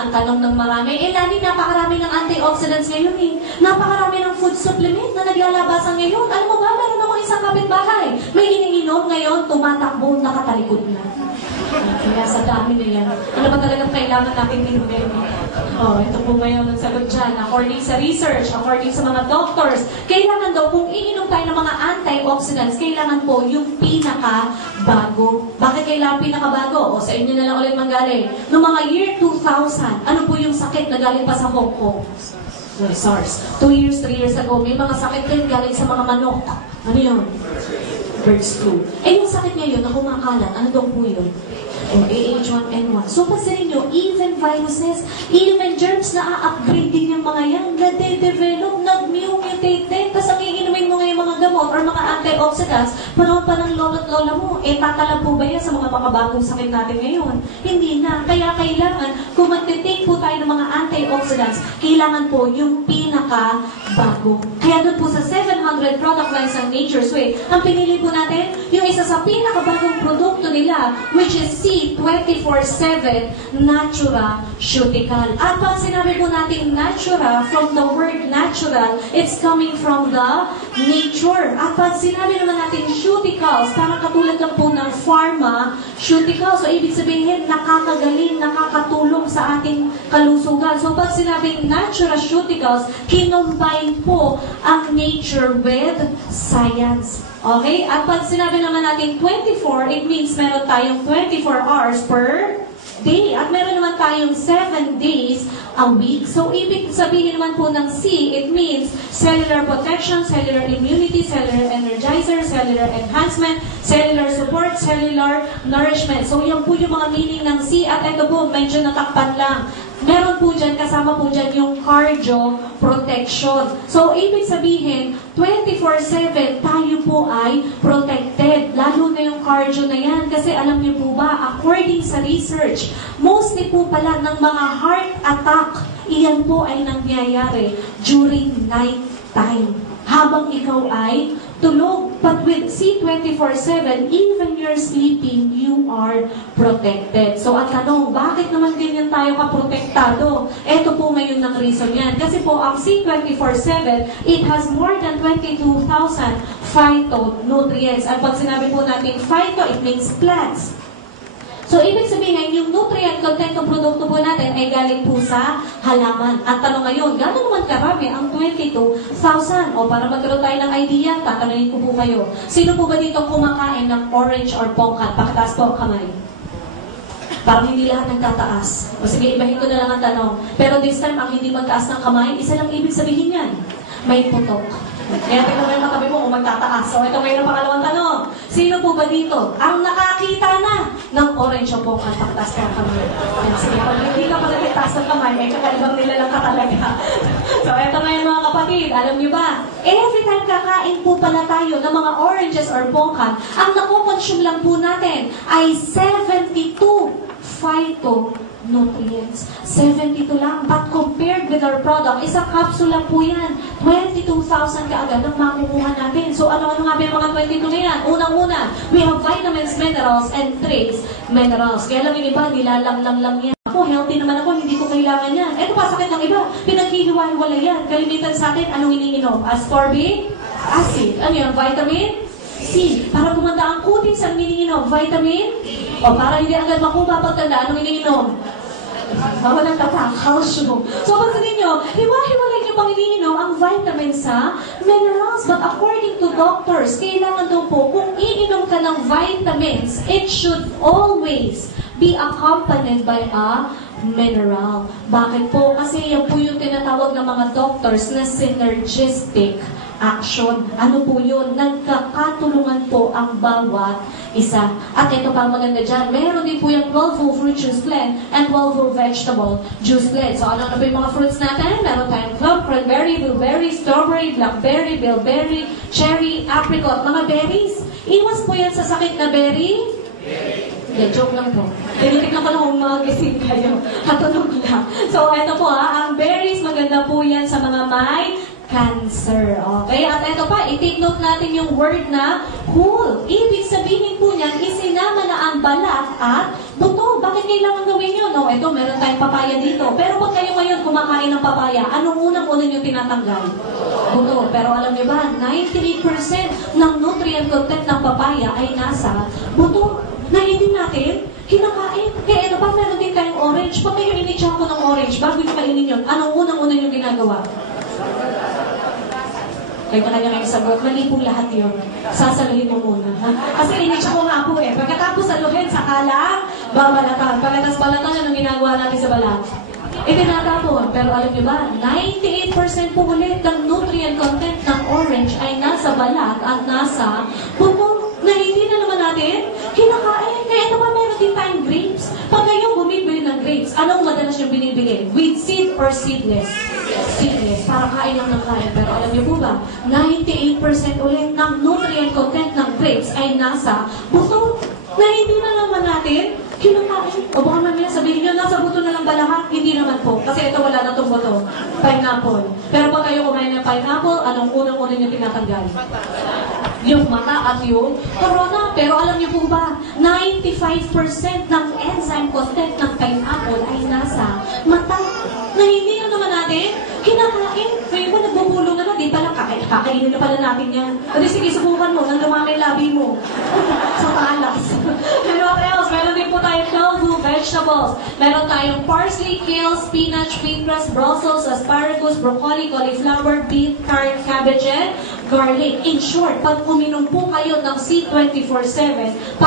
ang tanong ng marami, lagi napakarami ng antioxidants ngayon eh. Napakarami ng food supplement na naglalabasan ngayon. Alam mo ba, meron ako isang kapitbahay. May iniinom ngayon, tumatakbo, nakatalikod na. Kaya sa dami na yan. Ano ba talagang kailangan natin inumin? Ito po ngayon ang sagot dyan. According sa research, according sa mga doctors, kailangan daw kung iinom tayo ng mga antioxidants, kailangan po yung pinaka-bago. Bakit kailangan pinaka-bago? Sa inyo na lang ulit manggaling. Noong mga year 2000, ano po yung sakit na galing pa sa Hong Kong? SARS. 2 years, 3 years ago, may mga sakit din galing sa mga manok. Ano yun? Birds flu. Yung sakit ngayon na kumakalat, ano daw po yun? AH1N1. So, pansinin nyo, even viruses, even germs na a-upgrade din yung mga yan, nade-develop, nag-mutate din. Tapos ang iinumin mo ngayon mga gamot or mga antioxidants, panahon pa ng lolo't lola mo, tatalab po ba yan sa mga makabagong sakit natin ngayon? Hindi na. Kaya kailangan, kung mag-take po tayo ng mga antioxidants, kailangan po yung pinaka-bago. Kaya doon po sa 700 product lines ng Nature's Way, ang pinili po natin, yung isa sa pinaka-bagong produkto nila, which is C24/7 Naturaceutical. At pag sinabi po natin Natura, from the word natural, it's coming from the nature. At pag sinabi naman natin Ceuticals, parang katulad lang po ng pharmaceutical. So, ibig sabihin, nakakagaling, nakakatulong sa ating kalusugan. So, pag sinabing Naturaceuticals, kinombine po ang nature with science. Okay? At pag sinabi naman natin 24, it means meron tayong 24 hours per day. At meron naman tayong 7 days a week. So, ibig sabihin naman po ng C, it means cellular protection, cellular immunity, cellular energizer, cellular enhancement, cellular support, cellular nourishment. So, yan po yung mga meaning ng C. At ito po, medyo natakpan lang. Meron po dyan, kasama po dyan yung cardio protection. So, ibig sabihin, 24/7 tayo po ay protected. Lalo na yung cardio na yan. Kasi alam niyo po ba, according sa research, mostly po pala ng mga heart attack, iyan po ay nangyayari during night time. Habang ikaw ay tulog. But with C24/7, even you're sleeping, you are protected. So, at tanong, bakit naman ganyan tayo kaprotektado? Ito po ngayon ng reason yan. Kasi po, ang C24/7, it has more than 22,000 phytonutrients. At pag sinabi po natin phyto, it means plants. So, ibig sabihin, yung nutrient content ng produkto po natin ay galing po sa halaman. At tanong ngayon, gano'n naman karami ang 22,000? O para magkaroon tayo ng idea, tatanungin ko po kayo. Sino po ba dito kumakain ng orange or pongkan? Pakitaas po ang kamay. Parang hindi lahat nagtataas. O sige, ibahin ko na lang ang tanong. Pero this time, ang hindi magtaas ng kamay, isa lang ibig sabihin yan. May putok. Kaya tingnan mo yung matabi mo kung magtataas. So, ito ngayon ang pangalawang tanong. Sino po ba dito ang nakakita na ng orange o pongkan? Pakitaas ka ang kamay. Sige, pag hindi ka pa nagtataas ng kamay, kakaibang nila lang ka talaga. So, ito ngayon mga kapatid, alam niyo ba? Every time kakain po pala tayo ng mga oranges or pongkan, ang nakukonsume lang po natin ay 72 phytonutrients. 72 lang. But compared with our product, isang capsule lang po yan. 22,000 kaagad ang makukuha natin. So, ano-ano nga ba yung mga 22 na yan? Unang-una, we have vitamins, minerals, and trace minerals. Kaya lang yung iba, nilalang-lang yan. Ako, healthy naman ako, hindi ko kailangan yan. Ito pa, sakit ng iba. Pinaghihiwa-hiwala yan. Kalimitan sa atin, anong iniinom? Ascorbic acid. Ano yan? Vitamin C. Para gumanda ang kuting sa iniinom. Vitamin o para hindi agad makuha pagtanda, anong iniinom? Walang tatak, calcium. So, pag ninyo, hiwa-hiwalay niyo pang iniinom ang vitamins sa minerals. But according to doctors, kailangan daw po, kung iinom ka ng vitamins, it should always be accompanied by a mineral. Bakit po? Kasi yan po yung tinatawag ng mga doctors na synergistic action. Ano po yun? Nagkakatulungan po ang bawat isa. At ito pa maganda dyan, meron din po yung 12-vo fruit juice blend and 12-vo vegetable juice blend. So ano po yung mga fruits natin? Meron tayong plum, cranberry, blueberry, strawberry, blackberry, bilberry, cherry, apricot, mga berries. Iwas po yan sa sakit na berry. Yeah, joke lang po. Tinitignan ko lang kung magising kayo. Katunog lang. So, ito po ang berries, maganda po yan sa mga may cancer. Okay? At ito pa, i-take note natin yung word na whole. Ibig sabihin po niyan, isinama na ang balat at buto. Bakit kailangan gawin yun? No, ito, meron tayong papaya dito. Pero pag kayo ngayon kumakain ng papaya, anong unang-una nyo tinatanggal? Buto. Pero alam niyo ba, 98% ng nutrient content ng papaya ay nasa buto na hindi natin kinakain. Kaya ano ba, meron din tayong orange. Pag kayo initsa ko ng orange, bago nyo kainin yun, anong unang-una nyo ginagawa? Kaya kanya kayong sagot, mali po lahat yun. Sasaluhin mo muna. Ha? Kasi initsa ko nga po eh. Pagkatapos saluhin, saka lang, babalatan. Pagkatas balatan, anong ginagawa natin sa balat? Itinatapon. Pero alam niyo ba, 98% po ulit ng nutrient content ng orange ay nasa balat at nasa buto na hindi na naman natin kinakain. Kaya naman meron din tayong grapes. Pag kayo bumibili ng grapes, anong madalas yung binibili? With seed or seedless? Seedless. Para kain lang ng kain. Pero alam niyo po ba, 98% ulit ng nutrient content ng grapes ay nasa buto na hindi na naman natin kinakain. O baka mamaya sabihin nyo, nasa buto na lang ba lahat? Hindi naman po. Kasi ito wala na itong buto. Pineapple. Pero pag kayo kumain ng pineapple, anong unang-una nyo tinatanggal? Yung mata at yung corona. Pero alam niyo po ba, 95% ng enzyme content ng pineapple ay nasa mata. Na hindi na naman natin kinakain. Kaya ba nagbubulong na di pala kakainin na pala natin yan. Kasi sige, subukan mo, nang lumaki labi mo. Sa talas. And what else? Meron din po tayong tofu, vegetables. Meron tayong parsley, kale, spinach, beetroot, Brussels, asparagus, broccoli, cauliflower, beet, carrot, cabbage, and garlic. In short, pag uminom po kayo ng C24/7,